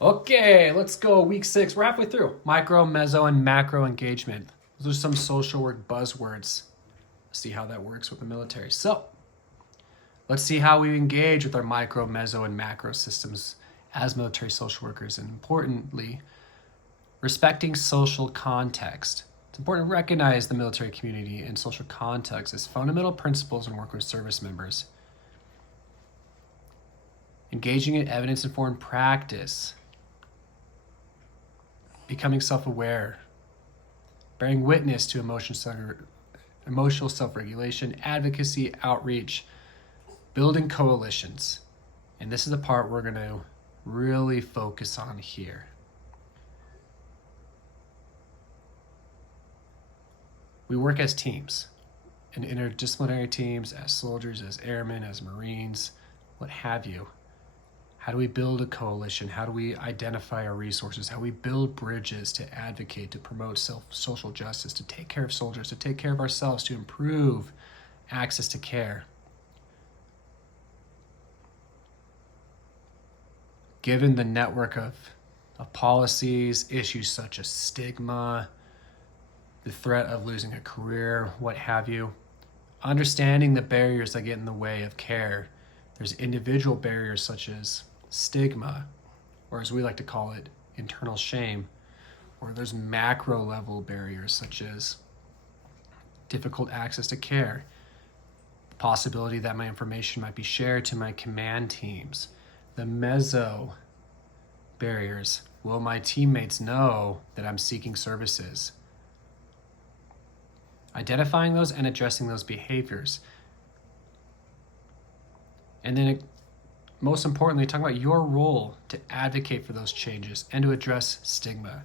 Okay, let's go. Week 6. We're halfway through. Micro, meso, and macro engagement. Those are some social work buzzwords. See how that works with the military. So, let's see how we engage with our micro, meso, and macro systems as military social workers. And importantly, respecting social context. It's important to recognize the military community and social context as fundamental principles in work with service members. Engaging in evidence-informed practice. Becoming self-aware, bearing witness to emotional self-regulation, advocacy, outreach, building coalitions. And this is the part we're going to really focus on here. We work as teams, in interdisciplinary teams, as soldiers, as airmen, as Marines, what have you. How do we build a coalition? How do we identify our resources? How do we build bridges to advocate, to promote social justice, to take care of soldiers, to take care of ourselves, to improve access to care? Given the network of policies, issues such as stigma, the threat of losing a career, what have you, understanding the barriers that get in the way of care. There's individual barriers such as stigma, or as we like to call it, internal shame, or there's macro level barriers such as difficult access to care, the possibility that my information might be shared to my command teams, the meso barriers. Will my teammates know that I'm seeking services? Identifying those and addressing those behaviors. And then most importantly, talking about your role to advocate for those changes and to address stigma.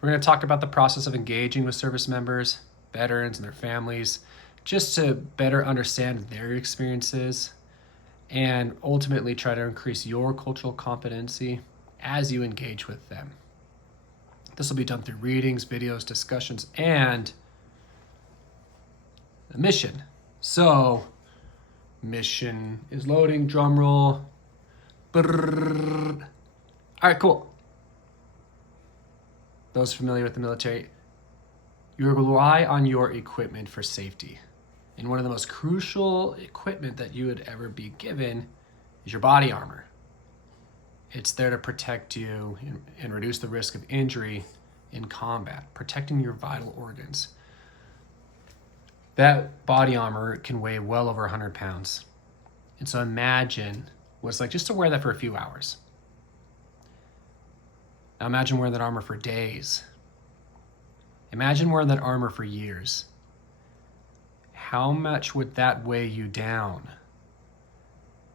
We're going to talk about the process of engaging with service members, veterans, and their families, just to better understand their experiences and ultimately try to increase your cultural competency as you engage with them. This will be done through readings, videos, discussions, and a mission. So, mission is loading, drum roll. Brrr. All right, cool. Those familiar with the military, you rely on your equipment for safety. And one of the most crucial equipment that you would ever be given is your body armor. It's there to protect you and reduce the risk of injury in combat, protecting your vital organs. That body armor can weigh well over 100 pounds. And so imagine what it's like just to wear that for a few hours. Now imagine wearing that armor for days. Imagine wearing that armor for years. How much would that weigh you down?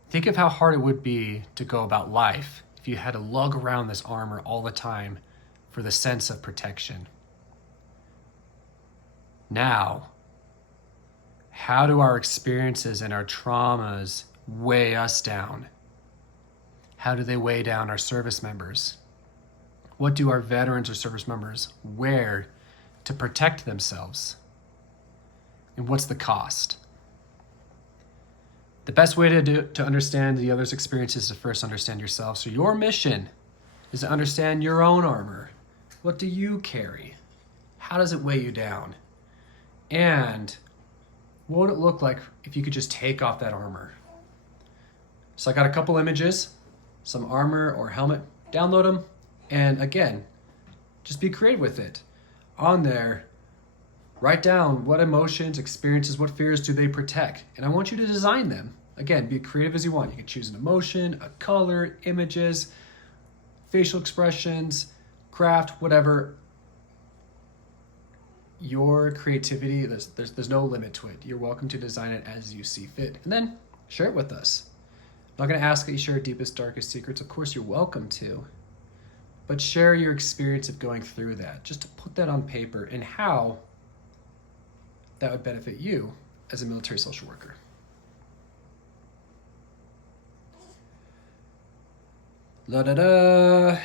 Think of how hard it would be to go about life if you had to lug around this armor all the time for the sense of protection. Now, how do our experiences and our traumas weigh us down? How do they weigh down our service members? What do our veterans or service members wear to protect themselves? And what's the cost? The best way to understand the other's experiences is to first understand yourself. So your mission is to understand your own armor. What do you carry? How does it weigh you down? And what would it look like if you could just take off that armor? So I got a couple images, some armor or helmet, download them, and again, just be creative with it. On there, write down what emotions, experiences, what fears do they protect, and I want you to design them. Again, be creative as you want. You can choose an emotion, a color, images, facial expressions, craft, whatever. Your creativity, there's no limit to it. You're welcome to design it as you see fit. And then share it with us. I'm not going to ask that you share deepest, darkest secrets. Of course, you're welcome to. But share your experience of going through that, just to put that on paper and how that would benefit you as a military social worker. La da da.